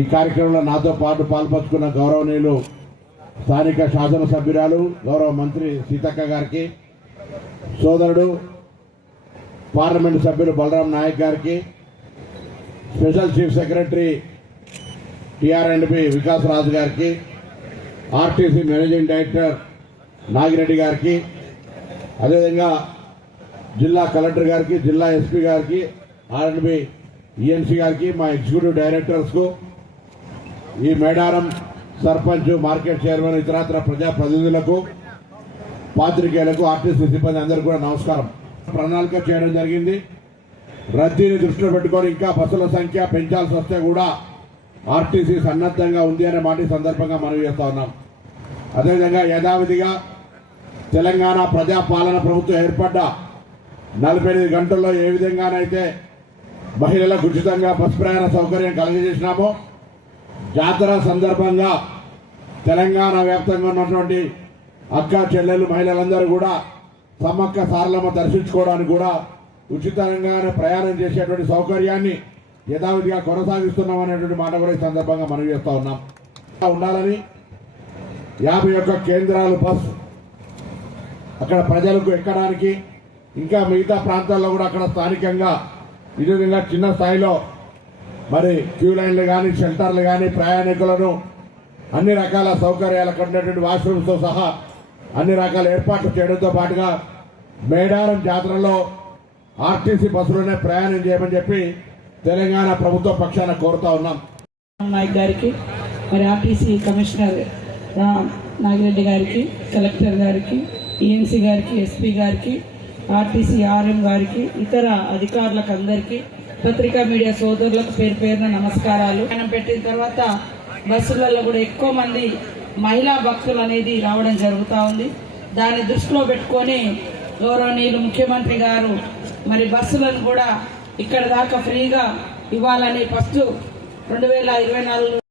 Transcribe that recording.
ఈ కార్యక్రమంలో నాతో పాటు పాల్పంచుకున్న గౌరవనీయులు స్థానిక శాసనసభ్యురాలు గౌరవ మంత్రి సీతక్క గారికి, సోదరుడు పార్లమెంటు సభ్యులు బలరాం నాయక్ గారికి, స్పెషల్ చీఫ్ సెక్రటరీ టిఆర్ఎండ్బి వికాస్ రాజు గారికి, ఆర్టీసీ మేనేజింగ్ డైరెక్టర్ నాగిరెడ్డి గారికి, అదేవిధంగా జిల్లా కలెక్టర్ గారికి, జిల్లా ఎస్పీ గారికి, ఆర్ఎండ్బి ఈఎన్సీ గారికి, మా ఎగ్జిక్యూటివ్ డైరెక్టర్స్కు, ఈ మేడారం సర్పంచ్, మార్కెట్ చైర్మన్, ఇతరత్ర ప్రజాప్రతినిధులకు, పాత్రికేయులకు, ఆర్టీసీ సిబ్బంది అందరికీ కూడా నమస్కారం. ప్రణాళిక చేయడం జరిగింది. రద్దీని దృష్టిలో పెట్టుకొని ఇంకా బస్సుల సంఖ్య పెంచాల్సి వస్తే కూడా ఆర్టీసీ సన్నద్ధంగా ఉంది అనే మాట సందర్భంగా మనవి చేస్తా ఉన్నాం. అదేవిధంగా యథావిధిగా తెలంగాణ ప్రజాపాలన ప్రభుత్వం ఏర్పడ్డ 48 గంటల్లో ఏ విధంగానైతే మహిళలకు ఉచితంగా బస్ ప్రయాణ సౌకర్యం కలుగజేసినామో, జాతర సందర్భంగా తెలంగాణ వ్యాప్తంగా ఉన్నటువంటి అక్క చెల్లెలు మహిళలందరూ కూడా సమ్మక్క సారలమ్మ దర్శించుకోవడానికి కూడా ఉచితంగానే ప్రయాణం చేసేటువంటి సౌకర్యాన్ని యథావిధిగా కొనసాగిస్తున్నామనేటువంటి మాట కూడా ఈ సందర్భంగా మనం చేస్తా ఉన్నాం. ఉండాలని 51 కేంద్రాలు బస్ అక్కడ ప్రజలకు ఎక్కడానికి, ఇంకా మిగతా ప్రాంతాల్లో కూడా అక్కడ స్థానికంగా ఇదే విధంగా చిన్న స్థాయిలో మరి క్యూ లైన్లు కానీ, షెల్టర్లు కానీ, ప్రయాణికులను అన్ని రకాల సౌకర్యాలు అక్కడ ఉన్నటువంటి వాష్రూమ్స్తో సహా అన్ని రకాల ఏర్పాట్లు చేయడంతో పాటుగా మేడారం జాతరలో ఆర్టీసీ బస్సులోనే ప్రయాణం చేయమని చెప్పి తెలంగాణ ప్రభుత్వ పక్షాన కోరుతా ఉన్నాం. నాయక్ గారికి, మరి ఆర్టీసీ కమిషనర్ నాగిరెడ్డి గారికి, కలెక్టర్ గారికి, ఈఎన్సీ గారికి, ఎస్పీ గారికి, ఆర్టీసీ ఆర్ఎం గారికి, ఇతర అధికారులకు అందరికీ, పత్రికా మీడియా సోదరులకు పేరు పేరున నమస్కారాలు. మనం పెట్టిన తర్వాత బస్సులలో కూడా ఎక్కువ మంది మహిళా భక్తులు అనేది రావడం జరుగుతూ ఉంది. దాన్ని దృష్టిలో పెట్టుకొని గౌరవనీయులు ముఖ్యమంత్రి గారు మరి బస్సులను కూడా ఇక్కడ దాకా ఫ్రీగా ఇవ్వాలని ఫస్ట్ 2024